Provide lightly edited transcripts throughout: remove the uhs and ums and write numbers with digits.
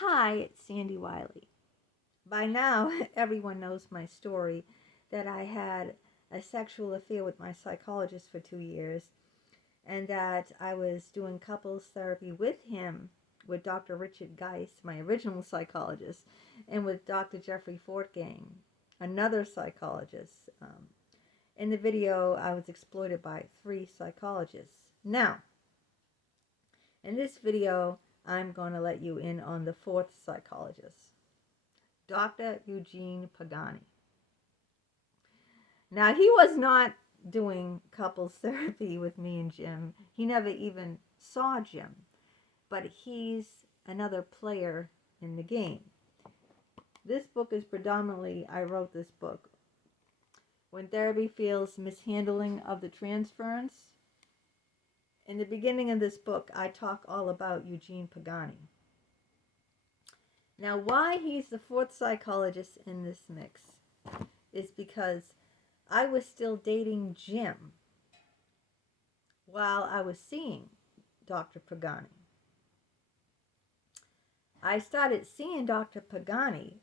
Hi, it's Sandy Wiley. By now, everyone knows my story that I had a sexual affair with my psychologist for 2 years and that I was doing couples therapy with him, with Dr. Richard Geist, my original psychologist, and with Dr. Jeffrey Fortgang, another psychologist. In the video, I was exploited by 3 psychologists. Now, in this video, I'm going to let you in on the 4th psychologist, Dr. Eugene Pagani. Now, he was not doing couples therapy with me and Jim. He never even saw Jim, but he's another player in the game. This book is predominantly, I wrote this book, When Therapy Feels Mishandling of the Transference. In the beginning of this book, I talk all about Eugene Pagani. Now, why he's the 4th psychologist in this mix is because I was still dating Jim while I was seeing Dr. Pagani. I started seeing Dr. Pagani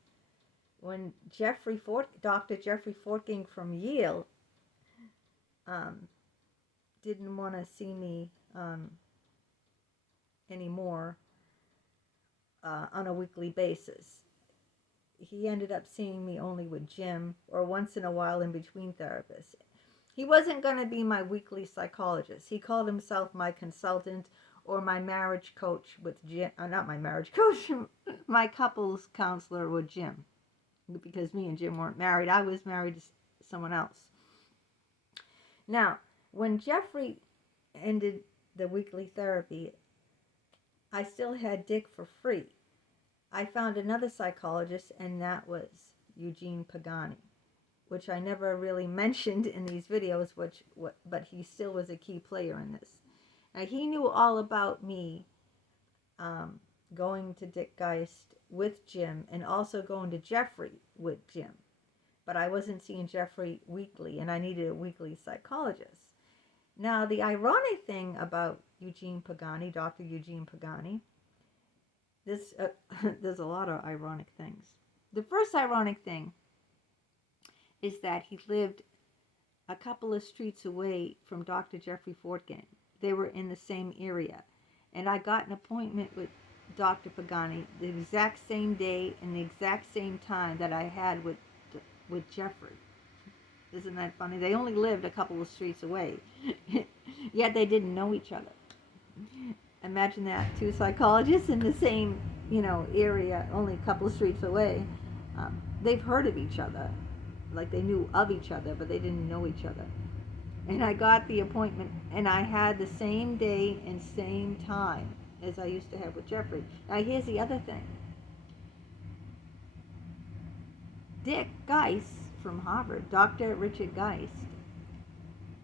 when Dr. Jeffrey Fortgang from Yale didn't want to see me anymore on a weekly basis. He ended up seeing me only with Jim or once in a while in between therapists. He wasn't going to be my weekly psychologist. He called himself my consultant or my marriage coach with Jim. Not my marriage coach, my couples counselor with Jim. Because me and Jim weren't married. I was married to someone else. Now, when Jeffrey ended the weekly therapy, I still had Dick for free. I found another psychologist, and that was Eugene Pagani, which I never really mentioned in these videos, but he still was a key player in this. Now, he knew all about me going to Dick Geist with Jim and also going to Jeffrey with Jim. But I wasn't seeing Jeffrey weekly, and I needed a weekly psychologist. Now, the ironic thing about Eugene Pagani, Dr. Eugene Pagani, there's a lot of ironic things. The first ironic thing is that he lived a couple of streets away from Dr. Jeffrey Fortgang. They were in the same area. And I got an appointment with Dr. Pagani the exact same day and the exact same time that I had with Jeffrey. Isn't that funny? They only lived a couple of streets away, yet they didn't know each other. Imagine that, 2 psychologists in the same, area, only a couple of streets away. They've heard of each other, like they knew of each other, but they didn't know each other. And I got the appointment, and I had the same day and same time as I used to have with Jeffrey. Now, here's the other thing. Dick Geist from Harvard, Dr. Richard Geist,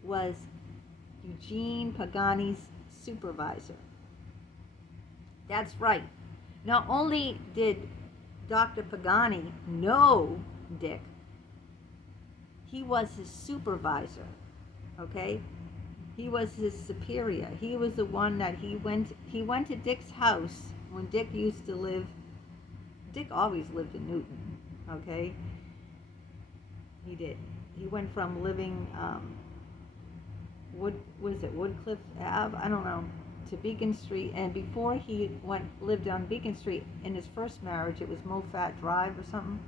was Eugene Pagani's supervisor. That's right. Not only did Dr. Pagani know Dick, he was his supervisor, okay? He was his superior. He was the one that he went to Dick's house when Dick used to live. Dick always lived in Newton, okay? He did. He went from living Woodcliff Ave? I don't know, to Beacon Street. And before he lived on Beacon Street in his first marriage, it was Moffat Drive or something.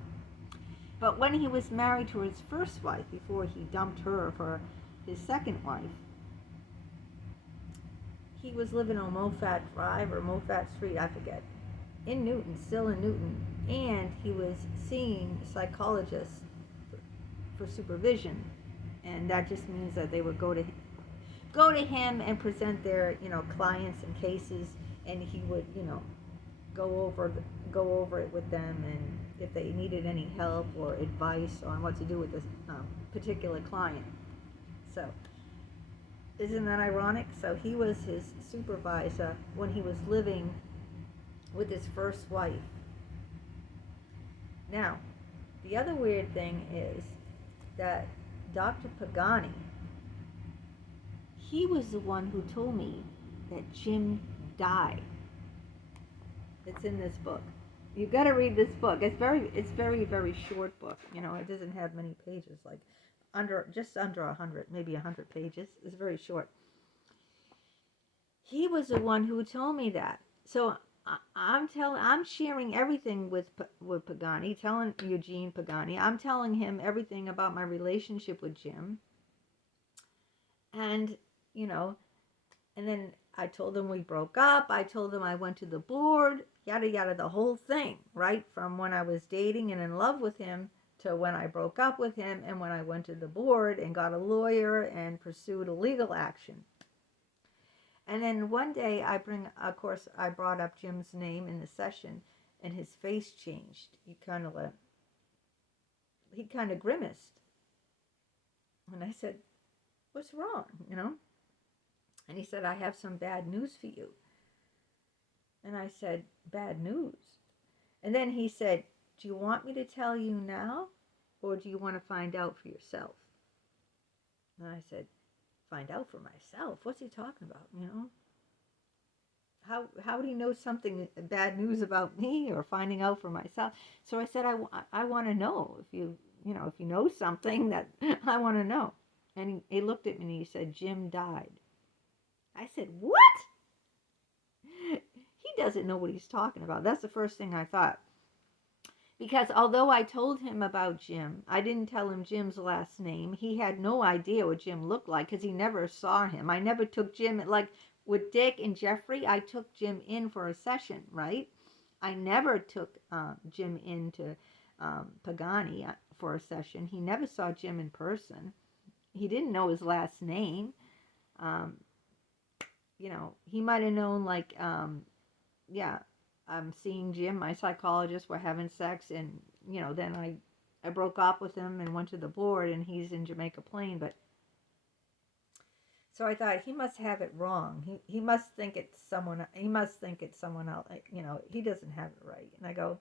But when he was married to his first wife, before he dumped her for his second wife, he was living on Moffat Drive or Moffat Street, I forget, in Newton, still in Newton. And he was seeing psychologists for supervision, and that just means that they would go to him and present their clients and cases, and he would go over it with them, and if they needed any help or advice on what to do with this particular client. So isn't that ironic? So he was his supervisor when he was living with his first wife. Now, the other weird thing is that Dr. Pagani, he was the one who told me that Jim died. It's in this book. You got to read this book. It's very short book. It doesn't have many pages, like just under 100, maybe 100 pages. It's very short. He was the one who told me that. So I'm sharing everything with Pagani, telling Eugene Pagani. I'm telling him everything about my relationship with Jim. And, and then I told him we broke up. I told him I went to the board, yada, yada, the whole thing, right? From when I was dating and in love with him to when I broke up with him and when I went to the board and got a lawyer and pursued a legal action. And then one day I brought up Jim's name in the session and his face changed. He kind of grimaced. And I said, "What's wrong?" And he said, "I have some bad news for you." And I said, "Bad news?" And then he said, "Do you want me to tell you now, or do you want to find out for yourself?" And I said, "Find out for myself? What's he talking about, How would he know something bad news about me or finding out for myself?" So I said, I want to know if you know something that I want to know. And he looked at me and he said, "Jim died." I said, "What?" He doesn't know what he's talking about. That's the first thing I thought. Because although I told him about Jim, I didn't tell him Jim's last name. He had no idea what Jim looked like because he never saw him. I never took Jim, like with Dick and Jeffrey, I took Jim in for a session, right? I never took Jim into Pagani for a session. He never saw Jim in person. He didn't know his last name. He might have known, like, I'm seeing Jim, my psychologist, we're having sex, and, then I broke up with him and went to the board, and he's in Jamaica Plain, but, so I thought, he must have it wrong. He must think it's someone else. He doesn't have it right. And I go,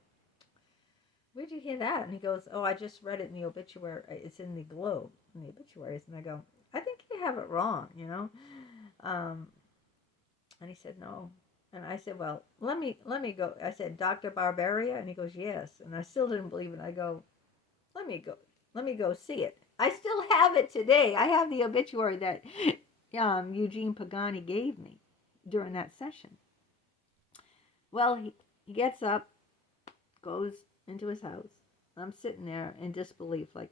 "Where'd you hear that?" And he goes, "Oh, I just read it in the obituary. It's in the Globe, in the obituaries." And I go, "I think you have it wrong, and he said, "No." And I said, "Well, let me go." I said, "Dr. Barberia?" And he goes, "Yes." And I still didn't believe it. I go, let me go see it. I still have it today. I have the obituary that Eugene Pagani gave me during that session. Well, he gets up, goes into his house. I'm sitting there in disbelief. Like,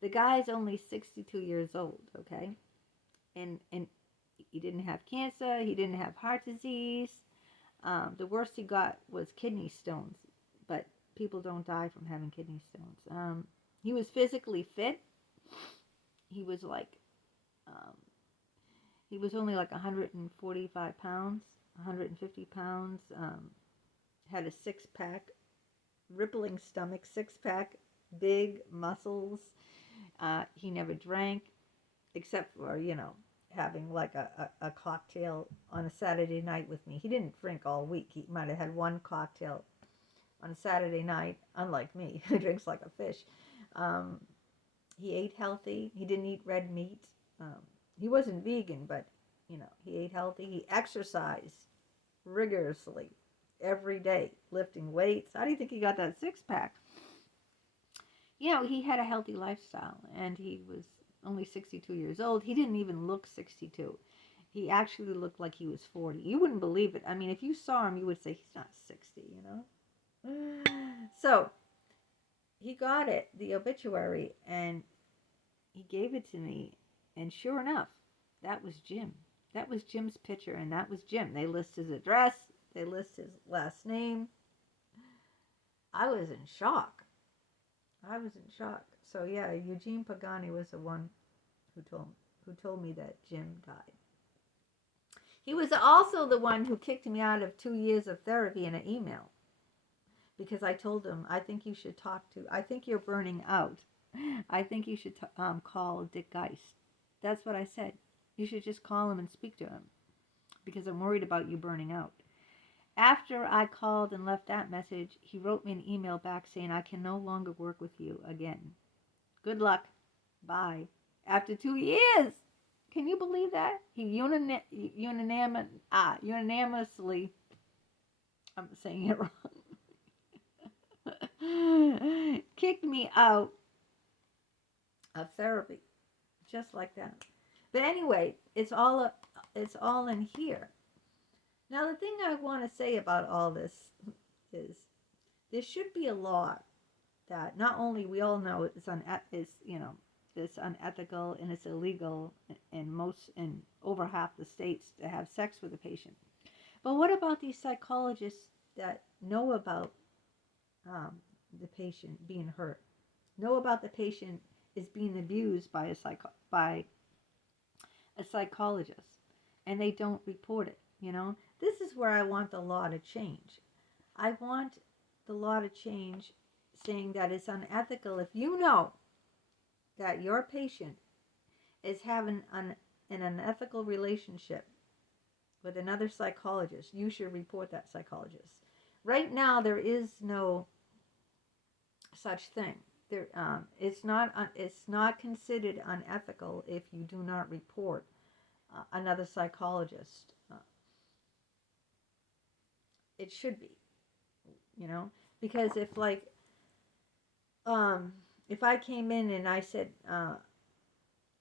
the guy's only 62 years old, okay? And he didn't have cancer. He didn't have heart disease. The worst he got was kidney stones. But people don't die from having kidney stones. He was physically fit. He was like, he was only like 145 pounds, 150 pounds. Had a six-pack, rippling stomach, six-pack, big muscles. He never drank, except for, having like a cocktail on a Saturday night with me. He didn't drink all week. He might have had one cocktail on a Saturday night, unlike me, who drinks like a fish. He ate healthy. He didn't eat red meat. He wasn't vegan, but, he ate healthy. He exercised rigorously every day, lifting weights. How do you think he got that six-pack? He had a healthy lifestyle, and he was only 62 years old. He didn't even look 62. He actually looked like he was 40. You wouldn't believe it. I mean, if you saw him, you would say he's not 60, So, he got it, the obituary, and he gave it to me, and sure enough, that was Jim. That was Jim's picture, and that was Jim. They list his address. They list his last name. I was in shock. So yeah, Eugene Pagani was the one who told me that Jim died. He was also the one who kicked me out of 2 years of therapy in an email, because I told him, I think you're burning out. I think you should call Dick Geist. That's what I said. You should just call him and speak to him, because I'm worried about you burning out. After I called and left that message, he wrote me an email back saying, "I can no longer work with you again. Good luck. Bye." After 2 years. Can you believe that? He unanimously, I'm saying it wrong, kicked me out of therapy, just like that. But anyway, it's all in here. Now, the thing I want to say about all this is there should be a law that not only we all know it's unethical and it's illegal in over half the states to have sex with a patient. But what about these psychologists that know about the patient being hurt, know about the patient is being abused by a psychologist, and they don't report it? This is where I want the law to change. I want the law to change, saying that it's unethical if you know that your patient is having an unethical relationship with another psychologist. You should report that psychologist. Right now, there is no such thing. It's not considered unethical if you do not report another psychologist. It should be, because if I came in and I said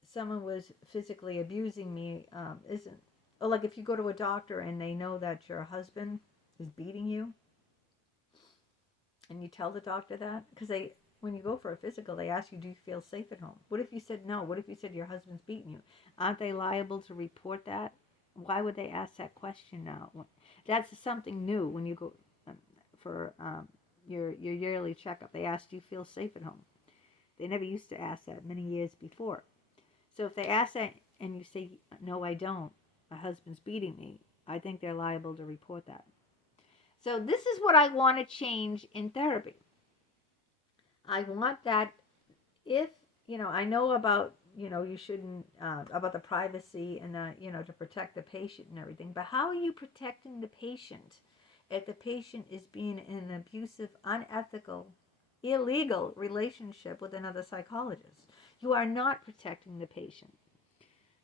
someone was physically abusing me, or like if you go to a doctor and they know that your husband is beating you, and you tell the doctor that, because when you go for a physical, they ask you, do you feel safe at home? What if you said no? What if you said your husband's beating you? Aren't they liable to report that? Why would they ask that question now? That's something new when you go for your yearly checkup. They ask, do you feel safe at home? They never used to ask that many years before. So if they ask that and you say, no, I don't, my husband's beating me, I think they're liable to report that. So this is what I want to change in therapy. I want that if, I know about, you shouldn't, about the privacy and to protect the patient and everything, but how are you protecting the patient if the patient is being in an abusive, unethical, illegal relationship with another psychologist? You are not protecting the patient.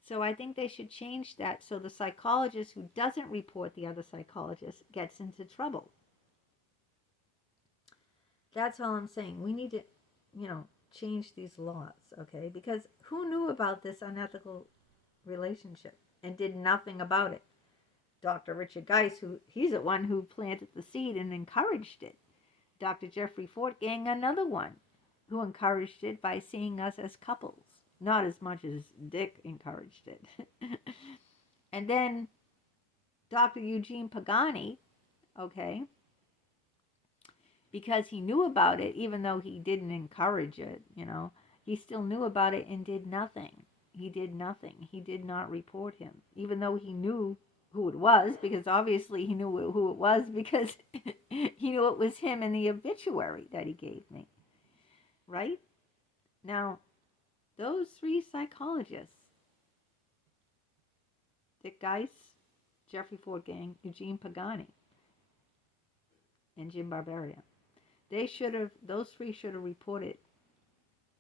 So I think they should change that so the psychologist who doesn't report the other psychologist gets into trouble. That's all I'm saying. We need to, change these laws, okay? Because who knew about this unethical relationship and did nothing about it? Dr. Richard Geis, he's the one who planted the seed and encouraged it. Dr. Jeffrey Fortgang, another one who encouraged it by seeing us as couples. Not as much as Dick encouraged it. And then Dr. Eugene Pagani, okay, because he knew about it, even though he didn't encourage it, he still knew about it and did nothing. He did nothing. He did not report him, even though he knew who it was, because obviously he knew who it was because he knew it was him in the obituary that he gave me, right? Now, those three psychologists, Dick Geis, Jeffrey Fortgang, Eugene Pagani, and Jim Barbaria, those three should have reported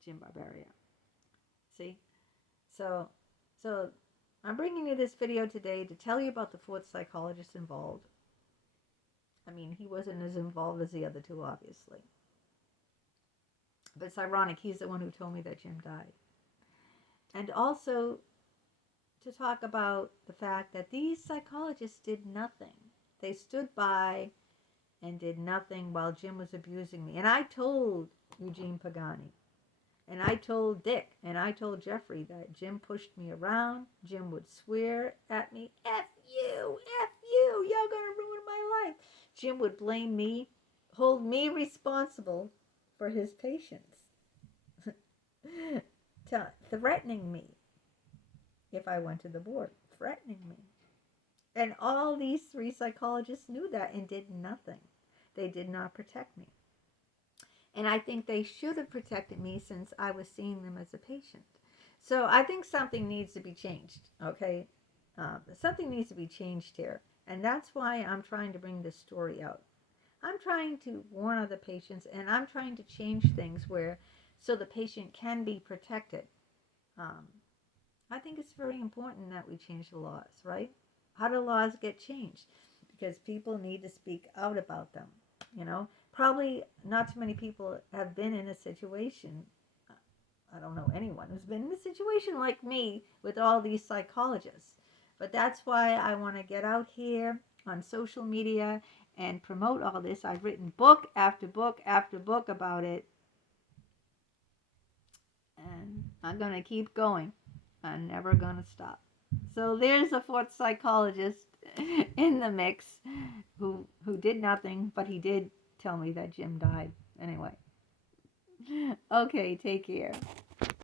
Jim Barbaria. See? So I'm bringing you this video today to tell you about the fourth psychologist involved. I mean, he wasn't as involved as the other two, obviously. But it's ironic, he's the one who told me that Jim died. And also to talk about the fact that these psychologists did nothing. They stood by and did nothing while Jim was abusing me. And I told Eugene Pagani, and I told Dick, and I told Jeffrey that Jim pushed me around. Jim would swear at me, F you, you're going to ruin my life. Jim would blame me, hold me responsible for his patients, threatening me if I went to the board, threatening me. And all these three psychologists knew that and did nothing. They did not protect me. And I think they should have protected me since I was seeing them as a patient. So I think something needs to be changed, okay? Something needs to be changed here. And that's why I'm trying to bring this story out. I'm trying to warn other patients, and I'm trying to change things so the patient can be protected. I think it's very important that we change the laws, right? How do laws get changed? Because people need to speak out about them. You know, probably not too many people have been in a situation. I don't know anyone who's been in a situation like me with all these psychologists. But that's why I want to get out here on social media and promote all this. I've written book after book after book about it, and I'm going to keep going. I'm never going to stop. So there's a fourth psychologist in the mix who did nothing, but he did tell me that Jim died. Anyway. Okay, take care.